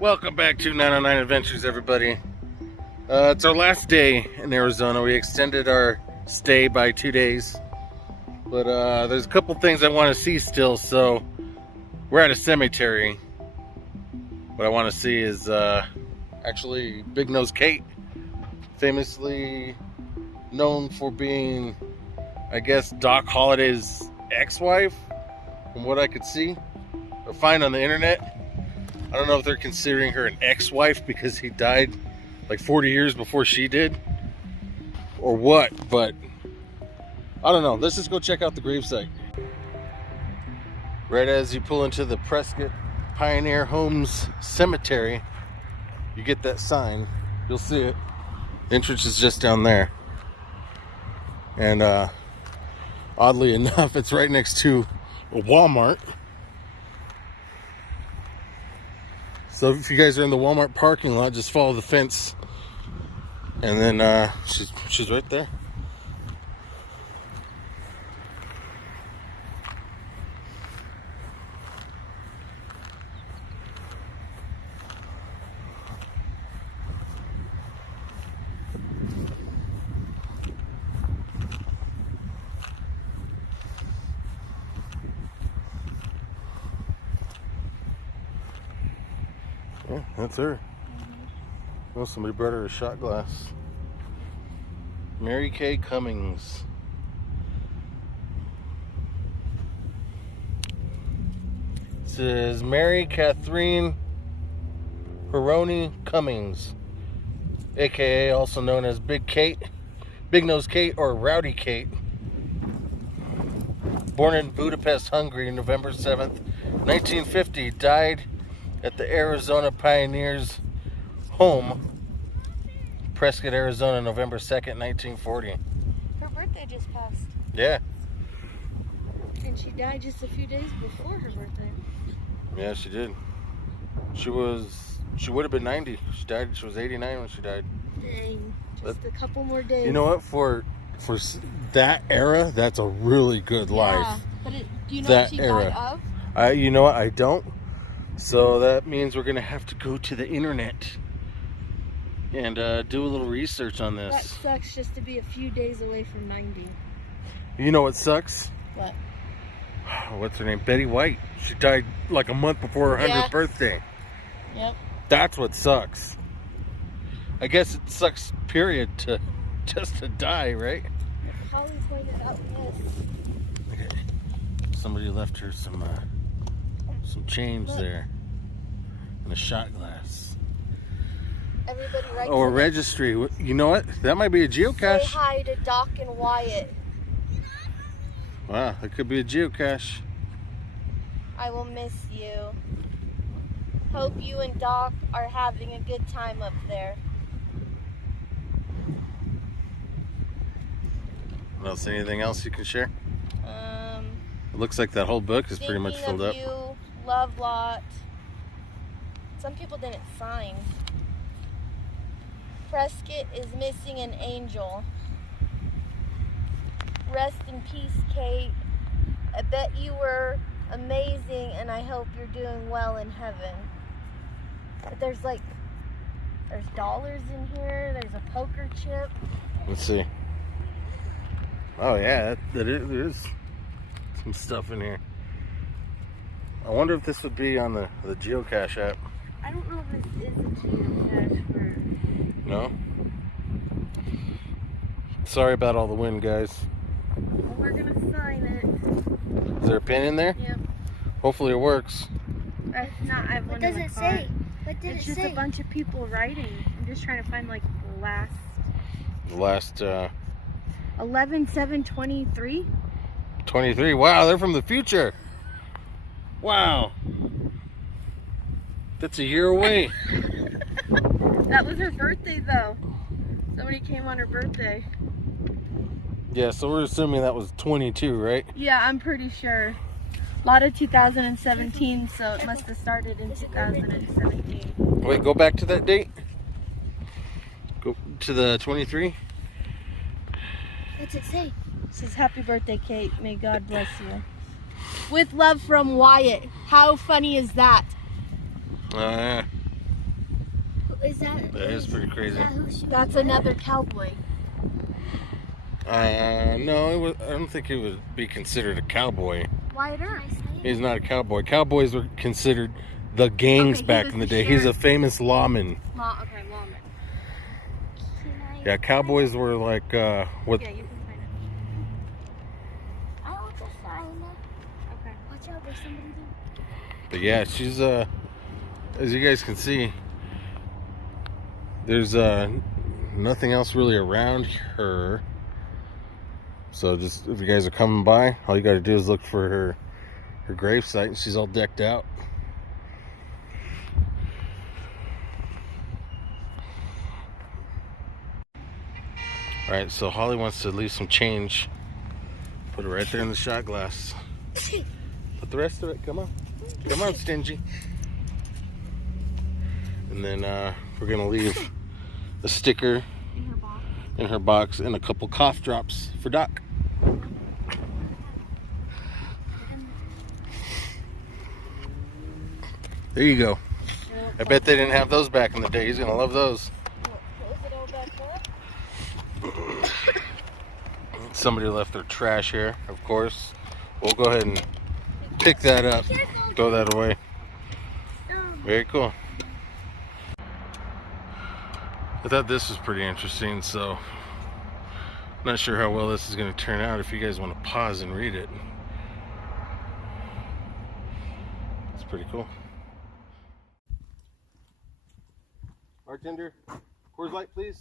Welcome back to 909 Adventures, everybody. It's our last day in Arizona. We extended our stay by 2 days. But there's a couple things I want to see still, so we're at a cemetery. What I want to see is actually Big Nose Kate, famously known for being, I guess, Doc Holliday's ex-wife, from what I could see or find on the internet. I don't know if they're considering her an ex-wife because he died like 40 years before she did, or what, but I don't know. Let's just go check out the gravesite. Right as you pull into the Prescott Pioneer Homes Cemetery, you get that sign. You'll see it. The entrance is just down there. And oddly enough, it's right next to a Walmart. So if you guys are in the Walmart parking lot, just follow the fence, and then she's right there. Yeah, that's her. Oh, somebody brought her a shot glass. Mary Kay Cummings. It says Mary Catherine Peroni Cummings, aka also known as Big Kate, Big Nose Kate, or Rowdy Kate. Born in Budapest, Hungary, November 7th, 1950. Died at the Arizona Pioneers home, Prescott, Arizona, November 2nd, 1940. Her birthday just passed. Yeah. And she died just a few days before her birthday. Yeah, she did. She would have been 90. She was 89 when she died. Dang. Just a couple more days. You know what? For that era, that's a really good life. But do you know that what she era. died of? You know what? I don't. So that means we're going to have to go to the internet and do a little research on this. That sucks, just to be a few days away from 90. You know what sucks? What? What's her name? Betty White. She died like a month before her 100th birthday. Yep. That's what sucks. I guess it sucks, period, just to die, right? Holly pointed out this. Okay. Somebody left her some change there. And a shot glass. Everybody writes Oh, a registry. You know what? That might be a geocache. Say hi to Doc and Wyatt. Wow, that could be a geocache. I will miss you. Hope you and Doc are having a good time up there. What else? Anything else you can share? It looks like that whole book is pretty much filled up. You, love lot. Some people didn't sign. Prescott is missing an angel. Rest in peace, Kate. I bet you were amazing, and I hope you're doing well in heaven. But there's dollars in here. There's a poker chip. Let's see. Oh yeah, there's some stuff in here. I wonder if this would be on the geocache app. I don't know if this is a geocache for... No? Sorry about all the wind, guys. Well, we're gonna sign it. Is there a pin in there? Yep. Hopefully it works. If not, I have one. What does in the it car. say? What did It's it just say? a bunch of people writing. I'm just trying to find like the last. The last 11/7/23. 23. Wow, they're from the future. Wow. That's a year away. That was her birthday though. Somebody came on her birthday. Yeah, so we're assuming that was 22, right? Yeah, I'm pretty sure. A lot of 2017, so it must have started in 2017. Wait, go back to that date. Go to the 23. What's it say? It says, "Happy birthday, Kate. May God bless you. With love from Wyatt." How funny is that? is that? That is pretty crazy. That's another cowboy. No, I don't think he would be considered a cowboy. Wyatt Earp. He's not a cowboy. Cowboys were considered the gangs Okay, back he in the was day. the He's a sheriff. famous lawman. Okay, lawman. Yeah, cowboys were like what? Yeah, you can find it. I want to sign it. Okay. Watch out, there's somebody there. But yeah, she's as you guys can see, there's nothing else really around her. So just if you guys are coming by, all you got to do is look for her gravesite, and she's all decked out. All right, so Holly wants to leave some change. Put it right there in the shot glass. Put the rest of it. Come on, stingy. And then we're gonna leave a sticker in her box and a couple cough drops for Doc. There you go. I bet they didn't have those back in the day. He's gonna love those. Somebody left their trash here, of course. We'll go ahead and pick that up, throw that away. Very cool. I thought this was pretty interesting, so not sure how well this is going to turn out. If you guys want to pause and read it, it's pretty cool. Bartender, Coors Light, please.